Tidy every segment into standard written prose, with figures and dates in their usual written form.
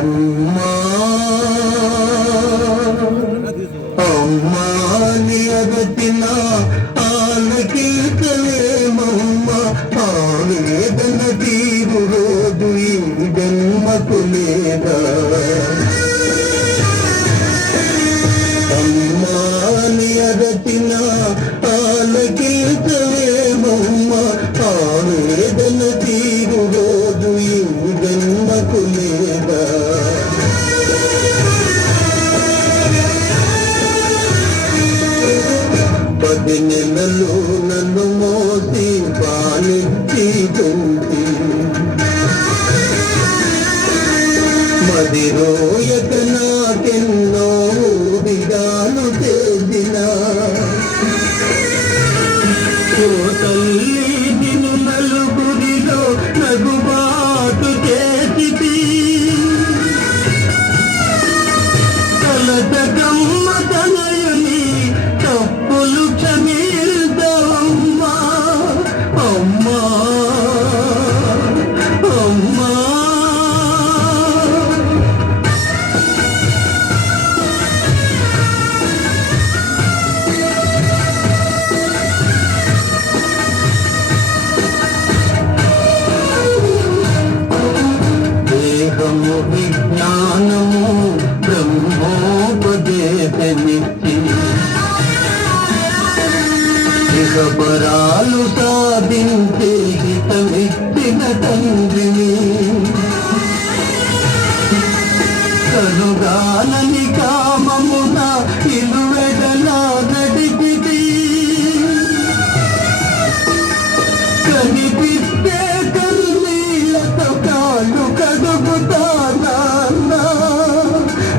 అమ్మా అమ్మా నియగతిన ఆలకించలేమమ్మ ఆవేదన తీరు రోజు ఈ జన్మకు లేదా అమ్మా నియగతిన ఆలకించలేమమ్మ ఆవేదన తీరు రోజు ఈ జన్మకు లేదా 10 నెలలు నన్ను మోసి పాలించి తుంటి మదిరోయక నాకెన్నో దిగాలు చేసిన ఓ తల్లి నిన్ను నలుగురిలో నగుబాటు చేసి కలతకమ్మ తనయుని తప్పులు క్షమిద్దామమ్మా అమ్మా అమ్మా దేహము విజ్ఞానము బ్రహ్మోపదేశమిచ్చి ఇహపరాలు సాధించే హితమిచ్చిన తండ్రిని కనుగానని కామమున ఇలువెడలా నడిపితి కనిపిస్తే కన్నీళ్ళతో కాళ్ళు కడుగుతా నాన్నా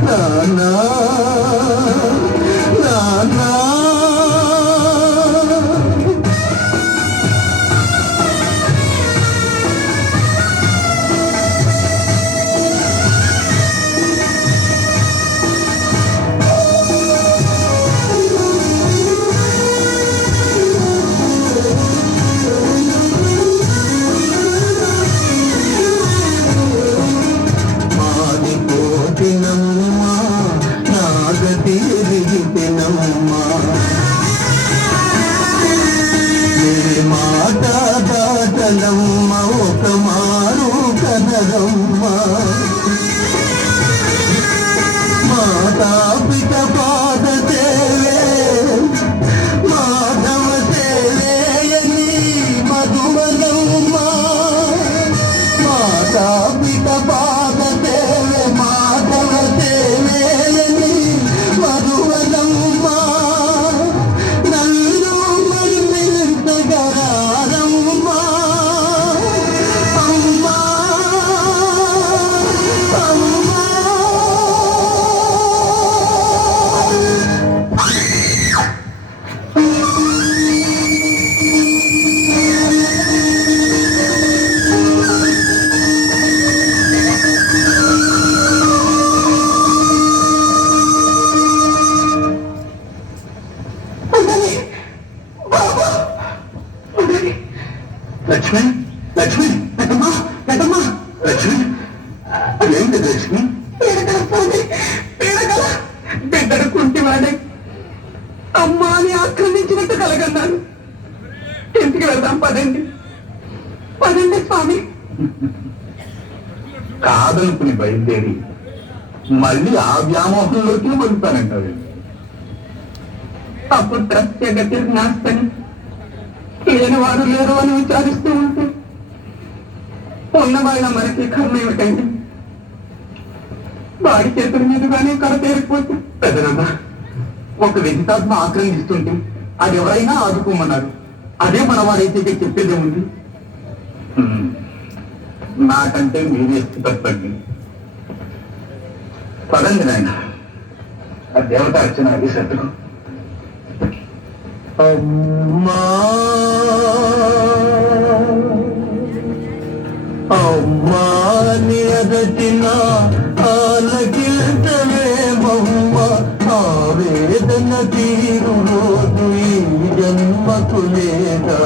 నాన్నా నాన్నా మాదిపోతినమ్మా నాగతి ఎరిగితినమ్మా ఏ మాట దాటలమ్మ ఒక మారు కనరమ్మా మాతా పిత పాద సేవే మాధవ సేవేయని మధువనమ్మా మాతా పిత పాద సేవే మాధవ సేవేయని మధువనమ్మా నన్ను మన్నించగరారమ్మా అమ్మా అమ్మా లక్ష్మణ్ లక్ష్మణ్ పెద్దమ్మా పెద్దమ్మా లక్ష్మణ్ ఏంటి లక్ష్మి బిడ్డను కుంటివాడే అమ్మా అని ఆక్రమించినట్టు కలగన్నాను ఇంటికి వెళ్దాం పదండి పదండి స్వామి కాదనుకుని బయలుదేరి మళ్ళీ ఆ వ్యామోహంలోకి వెళ్తానంటారు అపుత్ర జగతి నాస్తని లేని వారు లేరు అని విచారిస్తూ ఉంటే ఉన్న వాళ్ళ మనకి కర్మ ఏమిటండి వాడి చేతుల మీదుగానే కర తేరిపోతే పెద్దనమ్మా ఒక విజితాత్మ ఆక్రమిస్తుంటే అది ఎవరైనా ఆదుకోమన్నారు అదే మనవాడైతే చెప్పేదే ఉంది నాకంటే మీరే తప్పండి పదండి నాయన ఆ దేవత అర్చన అది సత్తుకు అమ్మా అమ్మా నిరచిన ఆలకించలేమమ్మ ఆవేదన తీరు రోజు ఈ జన్మకు లేదా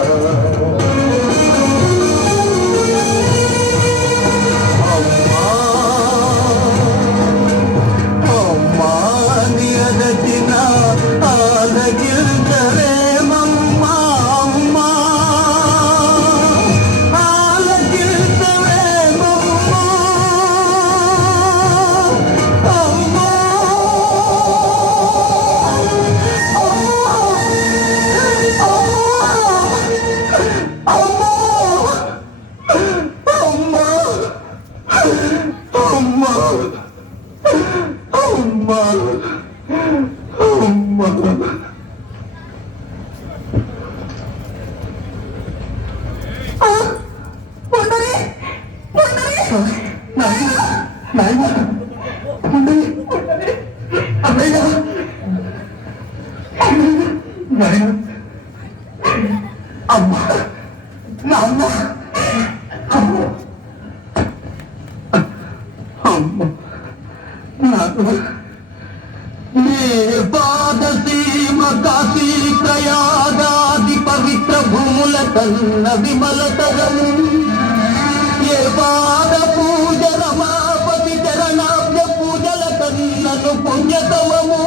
అమ్మా అమ్మా అమ్మా అమ్మా నాన్న అమ్మ నాన్న ఏ పాదసీమ కాశీ ప్రయాగాది పవిత్ర భూముల కన్న విమలతరము ఏ పాద పూజ రమాపతి చరణాబ్జ పూజల కన్నను పుణ్యతమము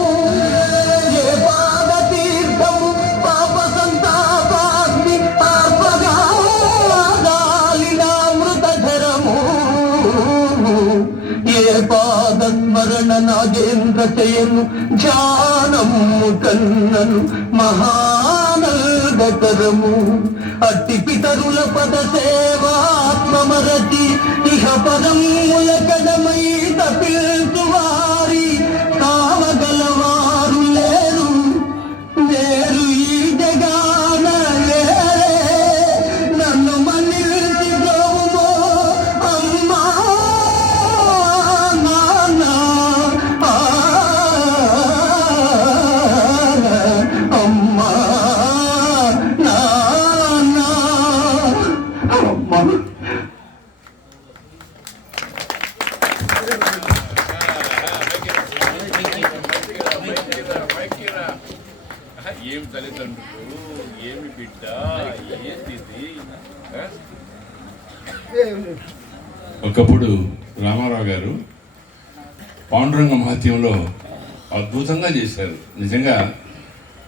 ఏ పాద తీర్థము పాప సంతాపాగ్ని పాపగా గాలినామృతధరము ఏ పాద స్మరణ నాగేంద్ర చయను ధ్యానము కన్నను మహానందకరము అట్టి పితరుల పద సేవాత్మరతి ఇహ పదముల కడమై తపిల్చు వారి కావగలవారు లేరు లేరు ఈ జగాన లేరే నన్ను మన్నించి గోవుమో అమ్మా నాన్న అమ్మా నాన్న అమ్మా ఏమి తల్లిదండ్రులు ఏమి బిడ్డ ఏంటి ఒకప్పుడు రామారావు గారు పాండురంగ మహత్యంలో అద్భుతంగా చేశారు. నిజంగా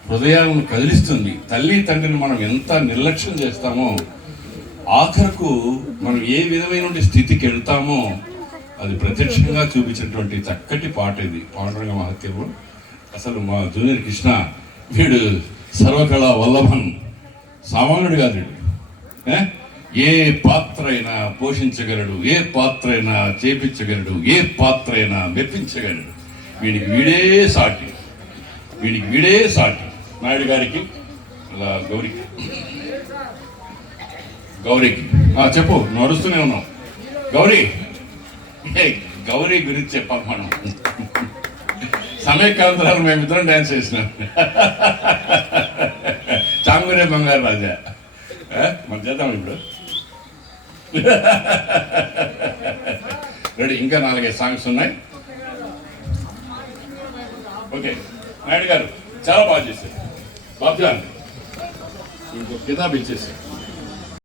హృదయాలను కదిలిస్తుంది. తల్లి తండ్రిని మనం ఎంత నిర్లక్ష్యం చేస్తామో ఆఖరకు మనం ఏ విధమైన స్థితికి వెళ్తామో అది ప్రత్యక్షంగా చూపించినటువంటి చక్కటి పాట ఇది పాండురంగ మహత్యంలో. అసలు మా జూనియర్ కృష్ణ వీడు సర్వకళా వల్లభన్, సామాన్యుడు కాదు వీడు. ఏ పాత్ర అయినా పోషించగలడు, ఏ పాత్ర అయినా చేపించగలడు, ఏ పాత్ర అయినా మెప్పించగలడు. వీడికి వీడే సాటి, వీడికి వీడే సాటి. నాయుడు గారికి అలా గౌరీకి చెప్పు, నడుస్తూనే ఉన్నావు. గౌరీ గురించి చెప్పాలి మనం. సమయకాంతరాలు మేమిద్దరం డ్యాన్స్ చేసినాం. చాంగురే బంగారు రాజా మనం చేద్దాం ఇప్పుడు. రెడీ, ఇంకా 4-5 సాంగ్స్ ఉన్నాయి. ఓకే, నాయుడు గారు చాలా బాగా చేశారు. బాబ్జాన్ ఇంకో కితాబ్ ఇచ్చేసి